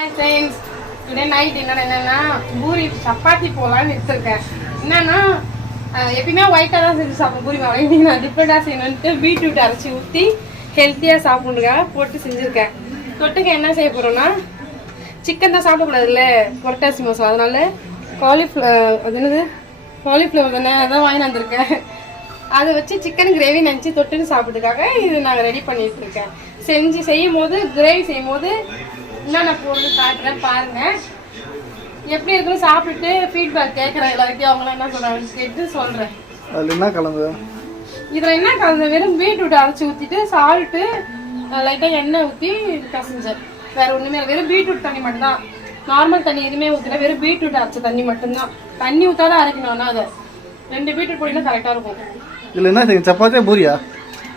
Friends, today night என்னன்னா பூரி சப்பாத்தி போலான்னு எடுத்துருக்கேன். என்னன்னா எப்பயுமே ஒயிட்டாக தான் செஞ்சு சாப்பிடும் பூரி மாவு. இன்னைக்கு நான் டிஃப்ரெண்டாக செய்யணுன்ட்டு பீட்ரூட் அரைச்சி ஊற்றி ஹெல்த்தியாக சாப்பிடுறதுக்காக போட்டு செஞ்சுருக்கேன். தொட்டுக்க என்ன செய்ய போகிறோன்னா சிக்கன் தான் சாப்பிடக்கூடாதுல்ல புரட்டாசி மாதம், அதனால காலிஃப்ளவர் தானே அதான் வாங்கி வந்திருக்கேன். அதை வச்சு சிக்கன் கிரேவி நினச்சி தொட்டுன்னு சாப்பிட்றதுக்காக இது நாங்கள் ரெடி பண்ணிட்டு இருக்கேன். செய்யும் போது கிரேவி செய்யும் போது என்னென்ன பொருள் காட்டுறேன் பாருங்க. எப்படி இருக்குன்னு சாப்பிட்டுட்டு ஃபீட்பேக் கேட்குறேன் எல்லாருக்கையும். அவங்களாம் என்ன சொல்றாங்க கேட்டு சொல்றேன். அதில் என்ன கலந்து இதில் என்ன கலந்து வெறும் பீட்ரூட் அரைச்சி ஊற்றிட்டு சால்ட்டு லைட்டாக எண்ணெய் ஊற்றி கசிஞ்சேன். வேற ஒன்றுமே வெறும் பீட்ரூட் தண்ணி மட்டும்தான். நார்மல் தண்ணி எதுவுமே ஊற்றல, வெறும் பீட்ரூட் அரைச்ச தண்ணி மட்டும்தான். தண்ணி ஊற்றாத அரைக்கணும்னா அதை 2 பீட்ரூட் போட்டிங்கன்னா கரெக்டாக இருக்கும். இதில் என்ன செய்யும், சப்பாத்தியா பூரியா?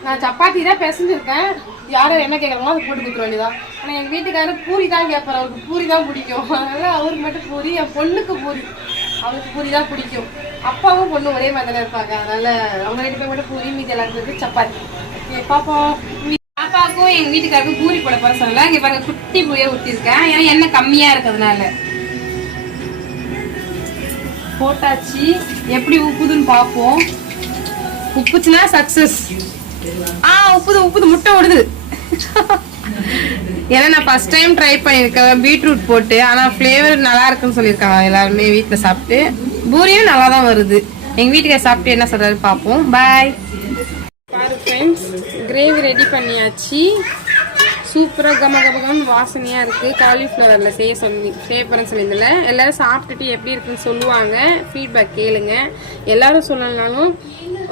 நான் சப்பாத்தி தான் பிசைஞ்சிருக்கேன். யாரும் என்ன கேட்குறாங்களோ அதை போட்டு கொடுக்க வேண்டியதான். ஆனால் எங்கள் வீட்டுக்காரர் பூரி தான் கேட்பார், அவருக்கு பூரி தான் பிடிக்கும். அதனால அவருக்கு மட்டும் பூரி, என் பொண்ணுக்கு பூரி, அவருக்கு பூரி தான் பிடிக்கும். அப்பாவும் பொண்ணு ஒரே மாதிரி தானே இருப்பாங்க, அதனால அவங்க 2 பேர் மட்டும் பூரி, மீதி எல்லாத்துக்கு சப்பாத்தி. பாப்போம். பாப்பாவுக்கும் எங்கள் வீட்டுக்காருக்கும் பூரி போட போற சொல்லல. இங்கே பாருங்க குட்டி பூரியா ஊற்றிருக்கேன், ஏன்னா எண்ணெய் கம்மியாக இருக்கிறதுனால. போட்டாச்சு, எப்படி உப்புதுன்னு பார்ப்போம். உப்புச்சுன்னா சக்சஸ். உப்புது முட்டை ஓடுது. ஏன்னா நான் ஃபர்ஸ்ட் டைம் ட்ரை பண்ணியிருக்கேன் பீட்ரூட் போட்டு. ஆனால் ஃப்ளேவர் நல்லா இருக்குன்னு சொல்லியிருக்காங்க எல்லாருமே வீட்டில் சாப்பிட்டு. பூரியும் நல்லா தான் வருது. எங்கள் வீட்டுக்கு சாப்பிட்டு என்ன சொல்றாரு பார்ப்போம். பாய். பாரு ஃப்ரெண்ட்ஸ், கிரேவி ரெடி பண்ணியாச்சு. சூப்பராக கமகமகம்னு வாசனையாக இருக்குது. காலிஃப்ளவரில் செய்ய போகிறேன்னு சொல்லியிருந்தில்ல. எல்லோரும் சாப்பிட்டுட்டு எப்படி இருக்குன்னு சொல்லுவாங்க. ஃபீட்பேக் கேளுங்க. எல்லோரும் சொல்லலைனாலும்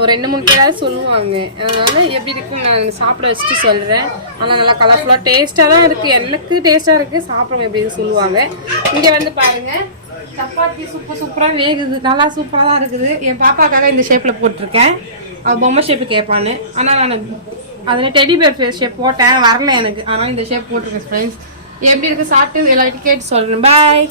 ஒரு 2-3 பேராவது சொல்லுவாங்க. அதனால எப்படி இருக்குன்னு நான் சாப்பிட வச்சுட்டு சொல்கிறேன். ஆனால் நல்லா கலர்ஃபுல்லாக டேஸ்ட்டாக தான் இருக்குது. எனக்கு டேஸ்ட்டாக இருக்குது, சாப்பிட்றவங்க எப்படின்னு சொல்லுவாங்க. இங்கே வந்து பாருங்கள், சப்பாத்தி சூப்பராக வேகுது. நல்லா சூப்பராக தான் இருக்குது. என் பாப்பாக்காக இந்த ஷேப்பில் போட்டிருக்கேன். பொம்மை ஷேப்பு கேட்பான்னு. ஆனால் நான் அதில் டெடி பேர் ஃபேஸ் ஷேப் போட்டேன், வரல எனக்கு. ஆனால் இந்த ஷேப் போட்டிருக்கேன் ஃப்ரெண்ட்ஸ். எப்படி இருக்குது சாப்பிட்டு எல்லாத்தையும் கேட்டு சொல்கிறேன். பாய்.